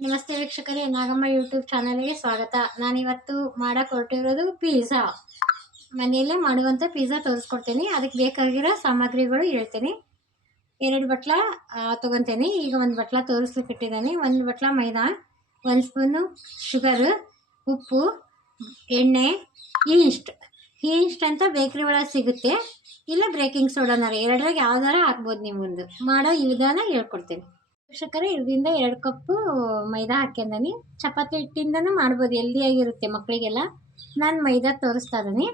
ನಮಸ್ತೆ ವೀಕ್ಷಕರೇ, ನಾಗಮ್ಮ ಯೂಟ್ಯೂಬ್ ಚಾನಲ್ಗೆ ಸ್ವಾಗತ. ನಾನಿವತ್ತು ಮಾಡಕ್ಕೆ ಹೊರಟಿರೋದು ಪಿಜ್ಜಾ. ಮನೆಯಲ್ಲೇ ಮಾಡುವಂಥ ಪಿಜ್ಜಾ ತೋರಿಸ್ಕೊಡ್ತೀನಿ. ಅದಕ್ಕೆ ಬೇಕಾಗಿರೋ ಸಾಮಗ್ರಿಗಳು ಹೇಳ್ತೀನಿ. 2 ಬಟ್ಲ ತೊಗೊತೀನಿ. ಈಗ 1 ಬಟ್ಲ ತೋರಿಸ್ಲಿಕ್ಕೆ ಇಟ್ಟಿದ್ದೀನಿ. 1 ಬಟ್ಲ ಮೈದಾ, 1 ಸ್ಪೂನು ಶುಗರು, ಉಪ್ಪು, ಎಣ್ಣೆ, ಈಸ್ಟ್ ಅಂತ ಬೇಕ್ರಿ ಒಳಗೆ ಸಿಗುತ್ತೆ. ಇಲ್ಲ ಬೇಕಿಂಗ್ ಸೋಡಾನಾರ, ಎರಡರಾಗ ಯಾವ್ದಾರ ಹಾಕ್ಬೋದು. ನೀವು ಒಂದು ಮಾಡೋ ಈ ವಿಧಾನ ಹೇಳ್ಕೊಡ್ತೀನಿ ವೀಕ್ಷಕರೇ. ಇದರಿಂದ 2 ಕಪ್ಪು ಮೈದಾ ಹಾಕ್ಯಂದನಿ. ಚಪಾತಿ ಹಿಟ್ಟಿಂದನೂ ಮಾಡ್ಬೋದು, ಹೆಲ್ದಿಯಾಗಿರುತ್ತೆ ಮಕ್ಕಳಿಗೆಲ್ಲ. ನಾನು ಮೈದಾ ತೋರಿಸ್ತಾ ಇದ್ದೀನಿ.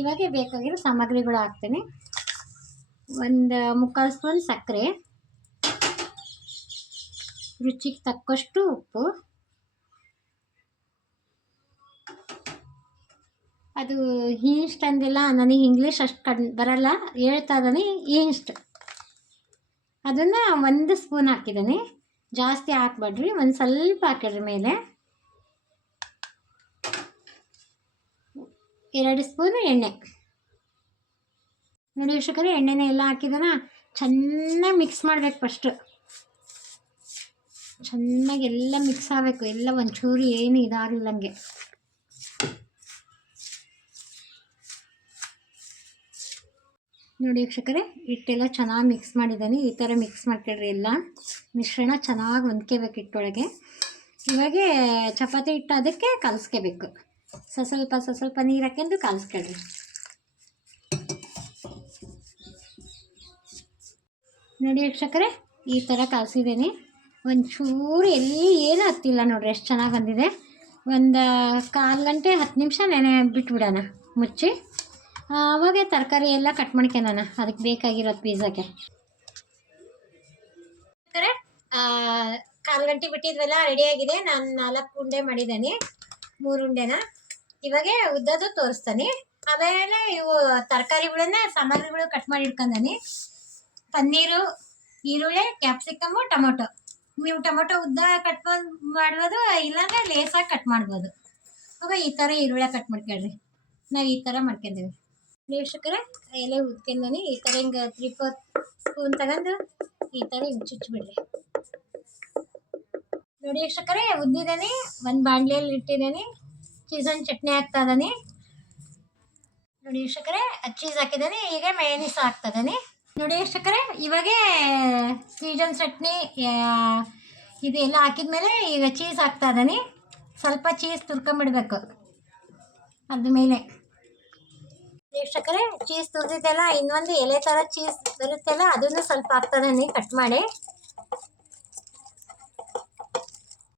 ಇವಾಗ ಬೇಕಾಗಿರೋ ಸಾಮಗ್ರಿಗಳು ಹಾಕ್ತೀನಿ. 1 ಮುಕ್ಕಾಲು ಸ್ಪೂನ್ ಸಕ್ಕರೆ, ರುಚಿಗೆ ತಕ್ಕಷ್ಟು ಉಪ್ಪು, ಅದು ಈಸ್ಟ್ ಅಂದಿಲ್ಲ, ನನಗೆ ಇಂಗ್ಲೀಷ್ ಅಷ್ಟು ಬರಲ್ಲ, ಹೇಳ್ತಾ ಇದ್ದೀನಿ. ಈಸ್ಟ್ ಅದನ್ನು 1 ಸ್ಪೂನ್ ಹಾಕಿದ್ದೀನಿ. ಜಾಸ್ತಿ ಹಾಕ್ಬೇಡ್ರಿ, ಒಂದು ಸ್ವಲ್ಪ ಹಾಕಿಡ್ರಿ ಮೇಲೆ. 2 ಸ್ಪೂನು ಎಣ್ಣೆ. ನೋಡಿ ವೀಕ್ಷಕರೇ, ಎಣ್ಣೆನ ಎಲ್ಲ ಹಾಕಿದಾನ. ಚೆನ್ನಾಗಿ ಮಿಕ್ಸ್ ಮಾಡಬೇಕು. ಫಸ್ಟು ಚೆನ್ನಾಗಿ ಎಲ್ಲ ಮಿಕ್ಸ್ ಆಗಬೇಕು, ಎಲ್ಲ ಒಂಚೂರು ಏನು ಇದಾಗಲಿಲ್ಲಂಗೆ. ನೋಡಿ ವೀಕ್ಷಕರೇ, ಹಿಟ್ಟೆಲ್ಲ ಚೆನ್ನಾಗಿ ಮಿಕ್ಸ್ ಮಾಡಿದ್ದಾನೆ. ಈ ಥರ ಮಿಕ್ಸ್ ಮಾಡ್ಕೊಳ್ರಿ. ಎಲ್ಲ ಮಿಶ್ರಣ ಚೆನ್ನಾಗಿ ಹೊಂದ್ಕೋಬೇಕು ಹಿಟ್ಟೊಳಗೆ. ಇವಾಗ ಚಪಾತಿ ಹಿಟ್ಟು ಅದಕ್ಕೆ ಕಲಿಸ್ಕೋಬೇಕು. ಸ್ವಲ್ಪ ನೀರು ಹಾಕ್ಯಂಡು ಕಲಿಸ್ಕೊಳ್ರಿ. ನೋಡಿ ವೀಕ್ಷಕರೇ, ಈ ಥರ ಕಲಿಸಿದ್ದೀನಿ. ಒಂಚೂರು ಎಲ್ಲಿ ಏನು ಹತ್ತಿಲ್ಲ ನೋಡ್ರಿ, ಎಷ್ಟು ಚೆನ್ನಾಗಿ ಬಂದಿದೆ. ಒಂದು 1/4 ಗಂಟೆ 10 ನಿಮಿಷ ನೆನೆ ಬಿಟ್ಬಿಡೋಣ ಮುಚ್ಚಿ. ಅವಾಗ ತರಕಾರಿ ಎಲ್ಲ ಕಟ್ ಮಾಡ್ಕೊಳ್ಳೋಣ, ಅದಕ್ಕೆ ಬೇಕಾಗಿರೋದು ಪಿಜ್ಜಾಗೆ. 1/4 ಗಂಟೆ ಬಿಟ್ಟಿದ್ವಲ್ಲ, ರೆಡಿಯಾಗಿದೆ. ನಾನು 4 ಉಂಡೆ ಮಾಡಿದ್ದೇನೆ, 3 ಉಂಡೆನ. ಇವಾಗ ಉದ್ದದು ತೋರಿಸ್ತಾನೆ. ಆಮೇಲೆ ಇವು ತರಕಾರಿಗಳನ್ನ ಸಾಮಗ್ರಿಗಳು ಕಟ್ ಮಾಡಿ ಇಟ್ಕೊಂಡಾನೆ. ಪನ್ನೀರು, ಈರುಳ್ಳಿ, ಕ್ಯಾಪ್ಸಿಕಮ್ಮು, ಟೊಮೊಟೊ. ನೀವು ಟೊಮೊಟೊ ಉದ್ದ ಕಟ್ ಮಾಡ್ಬೋದು, ಇಲ್ಲಾಂದರೆ ಲೇಸಾಗಿ ಕಟ್ ಮಾಡ್ಬೋದು. ಇವಾಗ ಈ ಥರ ಈರುಳ್ಳಿ ಕಟ್ ಮಾಡ್ಕೊಳ್ರಿ. ನಾವು ಈ ಥರ ಮಾಡ್ಕೊಂಡೀವಿ ವೀಕ್ಷಕರೇ. ಎಲೆ ಉದ್ಕೊಂಡಾನೆ. ಈ ಥರ ಹಿಂಗೆ 3/4 ಸ್ಪೂನ್ ತಗೊಂಡು ಈ ಥರ ಹಿಂಗೆ ಚುಚ್ಚಿಬಿಡ್ರಿ. ನೋಡಿ ವೀಕ್ಷಕರೇ, ಉದ್ದಿದ್ದಾನೆ. 1 ಬಾಣಲೆಯಲ್ಲಿ ಇಟ್ಟಿದ್ದಾನೆ. ಚೀಸನ್ ಚಟ್ನಿ ಹಾಕ್ತಾ ಇದ್ದಾನೆ. ನೋಡಿ ವೀಕ್ಷಕರೇ, ಚೀಸ್ ಹಾಕಿದ್ದಾನೆ. ಈಗ ಮಯೋನೀಸ್ ಹಾಕ್ತಾ ಇದ್ದಾನೆ. ನೋಡಿ ವೀಕ್ಷಕರೇ, ಇವಾಗ ಚೀಸನ್ ಚಟ್ನಿ ಇದೆಲ್ಲ ಹಾಕಿದ್ಮೇಲೆ ಈಗ ಚೀಸ್ ಹಾಕ್ತಾ ಇದ್ದಾನೆ. ಸ್ವಲ್ಪ ಚೀಸ್ ತುರ್ಕೊಂಬಿಡ್ಬೇಕು ಅದ್ರ ಮೇಲೆ. ವೀಕ್ಷಕರೇ, ಚೀಸ್ ತುರಿದಿದ್ದೆಲ್ಲ ಇನ್ನೊಂದು ಎಲೆ ಥರ ಚೀಸ್ ಬರುತ್ತೆಲ್ಲ, ಅದನ್ನು ಸ್ವಲ್ಪ ಹಾಕ್ತಾನೆ ಕಟ್ ಮಾಡಿ.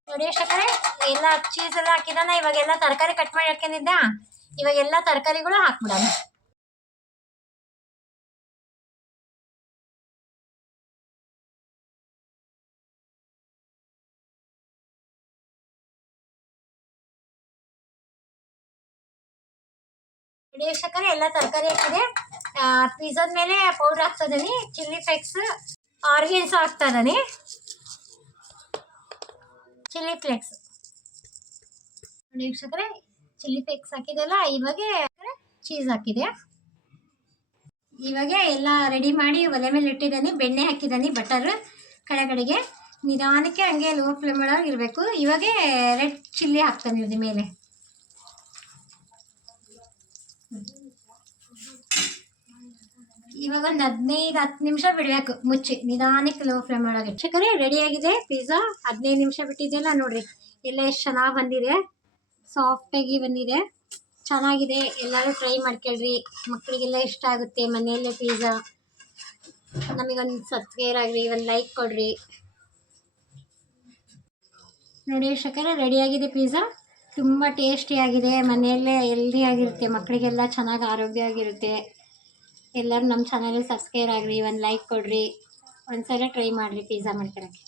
ನೋಡಿ ವೀಕ್ಷಕರೇ, ಎಲ್ಲ ಚೀಸ್ ಎಲ್ಲ ಹಾಕಿದಾನ. ಇವಾಗೆಲ್ಲ ತರಕಾರಿ ಕಟ್ ಮಾಡಿ ಹಾಕ್ಕೊಂಡಿದ್ದ. ಇವಾಗೆಲ್ಲ ತರಕಾರಿಗಳು ಹಾಕ್ಬಿಡೋಣ. ನೋಡಿ ವೀಕ್ಷಕರೇ, ಎಲ್ಲ ತರಕಾರಿ ಹಾಕಿದೆ. ಪಿಜ್ಜಾದ ಮೇಲೆ ಪೌಡರ್ ಹಾಕ್ತಾ ಇದ್ದೀನಿ. ಚಿಲ್ಲಿ ಫ್ಲೇಕ್ಸ್, ಆರ್ಗಿನ್ಸ್ ಹಾಕ್ತಾ ಇದ್ದೀನಿ. ಚಿಲ್ಲಿ ಫ್ಲೇಕ್ಸ್ ನೋಡಿ ವೀಕ್ಷಕರೇ, ಚಿಲ್ಲಿ ಫ್ಲೇಕ್ಸ್ ಹಾಕಿದೆಲ್ಲ. ಇವಾಗ ಚೀಸ್ ಹಾಕಿದೆ. ಇವಾಗ ಎಲ್ಲ ರೆಡಿ ಮಾಡಿ ಒಲೆ ಮೇಲೆ ಇಟ್ಟಿದ್ದಾನೆ. ಬೆಣ್ಣೆ ಹಾಕಿದ್ದಾನೆ, ಬಟರ್ ಕಡೆಗೆ ನಿಧಾನಕ್ಕೆ ಹಂಗೆ ಲೋ ಫ್ಲೇಮ್ ಒಳಗೆ ಇರಬೇಕು. ಇವಾಗ ರೆಡ್ ಚಿಲ್ಲಿ ಹಾಕ್ತಾನೆ ಇದ್ರ ಮೇಲೆ. ಇವಾಗ ಒಂದು 15-10 ನಿಮಿಷ ಬಿಡಬೇಕು ಮುಚ್ಚಿ, ನಿಧಾನಕ್ಕೆ ಲೋ ಫ್ಲೇಮ್ ಒಳಗೆ. ವೀಕ್ಷಕರೇ, ರೆಡಿಯಾಗಿದೆ ಪಿಜ್ಜಾ. 15 ನಿಮಿಷ ಬಿಟ್ಟಿದ್ದೆಲ್ಲ ನೋಡ್ರಿ, ಎಲ್ಲ ಎಷ್ಟು ಚೆನ್ನಾಗಿ ಬಂದಿದೆ. ಸಾಫ್ಟಾಗಿ ಬಂದಿದೆ, ಚೆನ್ನಾಗಿದೆ. ಎಲ್ಲರೂ ಟ್ರೈ ಮಾಡ್ಕೊಳ್ರಿ, ಮಕ್ಕಳಿಗೆಲ್ಲ ಇಷ್ಟ ಆಗುತ್ತೆ. ಮನೆಯಲ್ಲೇ ಪಿಜ್ಜಾ. ನಮಗೊಂದು ಸಬ್ಸ್ಕ್ರೈಬ್ ಆಗಿರಿ, ಒಂದು ಲೈಕ್ ಕೊಡ್ರಿ. ನೋಡಿ ವೀಕ್ಷಕರೇ, ರೆಡಿಯಾಗಿದೆ ಪಿಜ್ಜಾ. ತುಂಬ ಟೇಸ್ಟಿಯಾಗಿದೆ. ಮನೆಯಲ್ಲೇ ಹೆಲ್ದಿಯಾಗಿರುತ್ತೆ, ಮಕ್ಕಳಿಗೆಲ್ಲ ಚೆನ್ನಾಗಿ ಆರೋಗ್ಯವಾಗಿರುತ್ತೆ. ಎಲ್ಲರೂ ನಮ್ಮ ಚಾನಲ್ಗೆ ಸಬ್ಸ್ಕ್ರೈಬ್ ಆಗಿರಿ, ಒಂದು ಲೈಕ್ ಕೊಡ್ರಿ. ಒಂದ್ಸಲ ಟ್ರೈ ಮಾಡಿರಿ ಪಿಜ್ಜಾ ಮಾಡ್ಕೊಳಕ್ಕೆ.